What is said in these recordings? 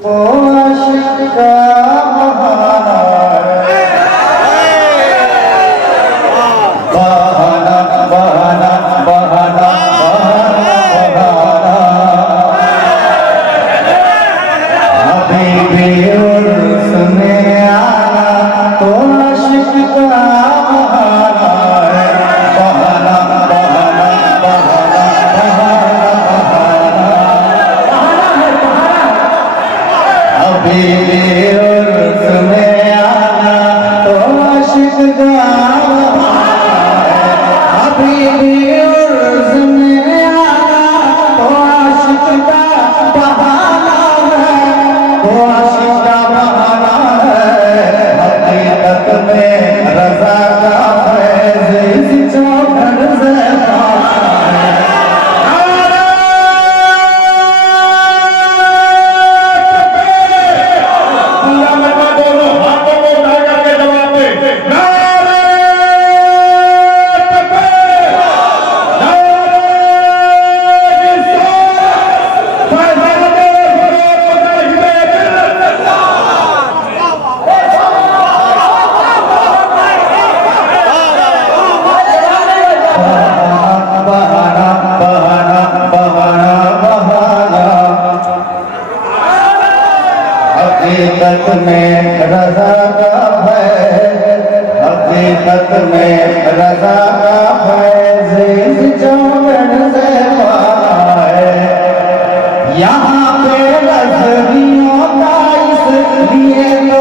ओ आशिक का बहाना बहाना बहाना बहाना बहाना अभी भी उर्स में आना तो आशिक का बहाना बहाना बहाना बहाना अभी भी उर्स में आना तो आशिक का अभी भी उर्स में आना तो आशिक का बहाना है तो आशिक का बहाना है हकीकत में रज़ा का फैज़ इस चौखट से हकीकत में रज़ा का फैज़ हकीकत में रज़ा का फैज़ इस चौखट से पाए यहाँ पे रज़वियों का इसलिए तो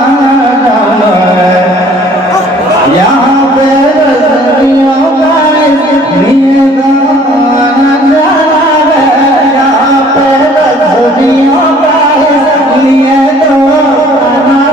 आना जाना है यहाँ पे रज़वियों का इसलिए तो आना जाना है रज़ा के फैज़ का दरिया मुजाहिद का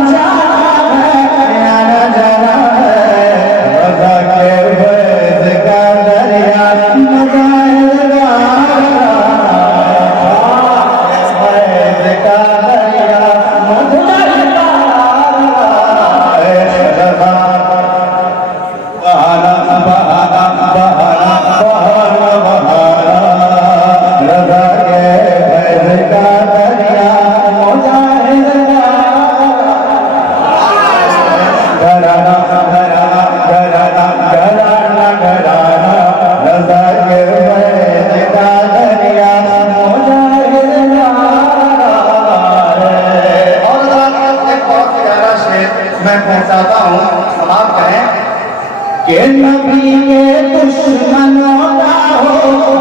के नबी के दुश्मनों का हो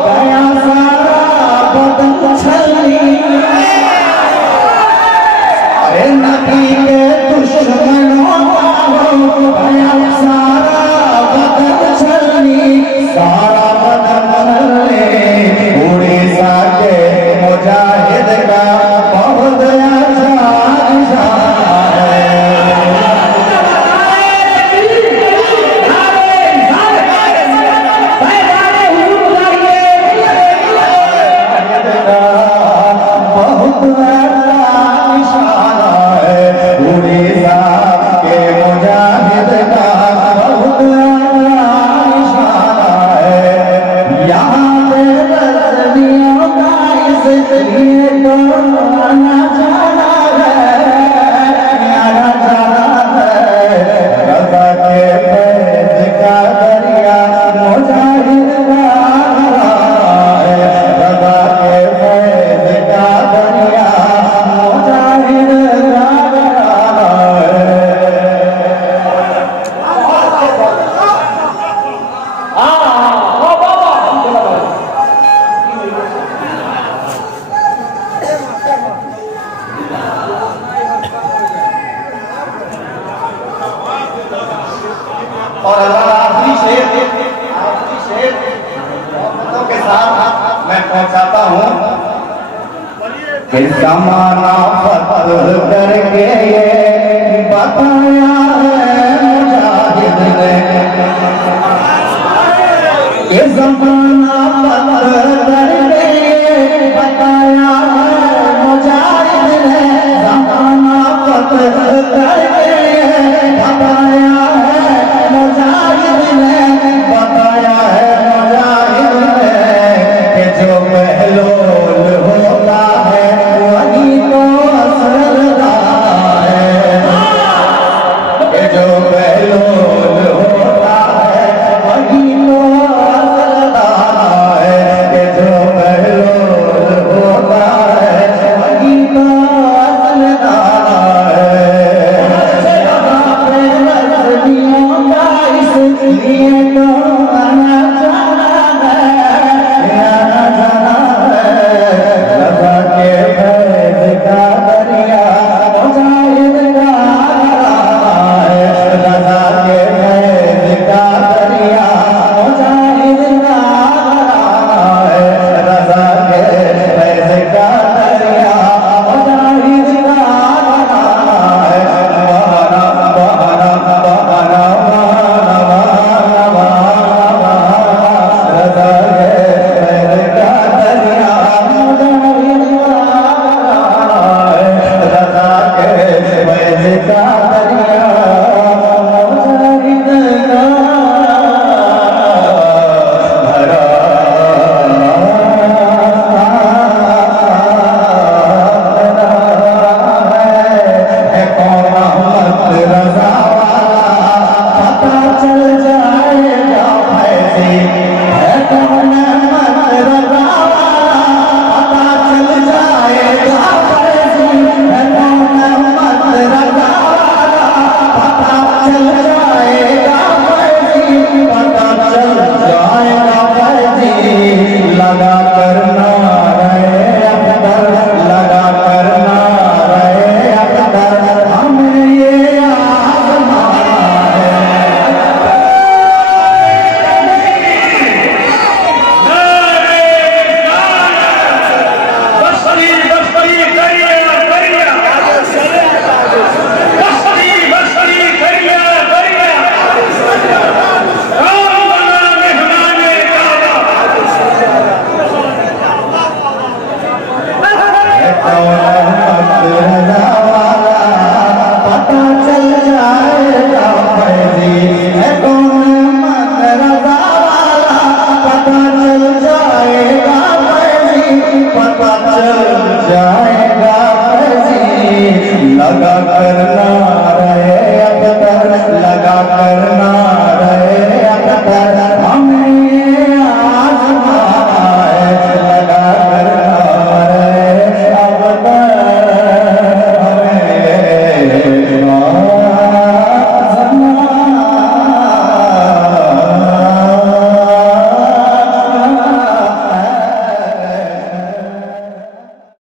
गया सारा बदन छलनी। अरे नबी के दुश्मनों का हो गया सारा बदन छलनी, सारा बदन छलनी। उड़ीसा के मुजाहिद का बहुत अच्छा निशान है। और आखिरी शेर के साथ मैं पहुंचाता हूं कि जमाना फतह करके ये बताया है मुजाहिद ने, ये जमाना फतह करके ये बताया है मुजाहिद ने, जमाना फतह करके बताया मुजाहिद ने, बताया है मुजाहिद ने कि जो बहलोल होता है वही तो असरदार है, कि जो बहलोल होता है वही तो असरदार है, कि जो बहलोल होता है वही तो असरदार है। इसलिए तो आना जाना है, आना जाना है। रज़ा के फैज़ का दरिया मुजाहिद का है, रज़ा के फैज़ का दरिया मुजाहिद का है, रज़ा के फैज़ का दरिया मुजाहिद का है। लगा करना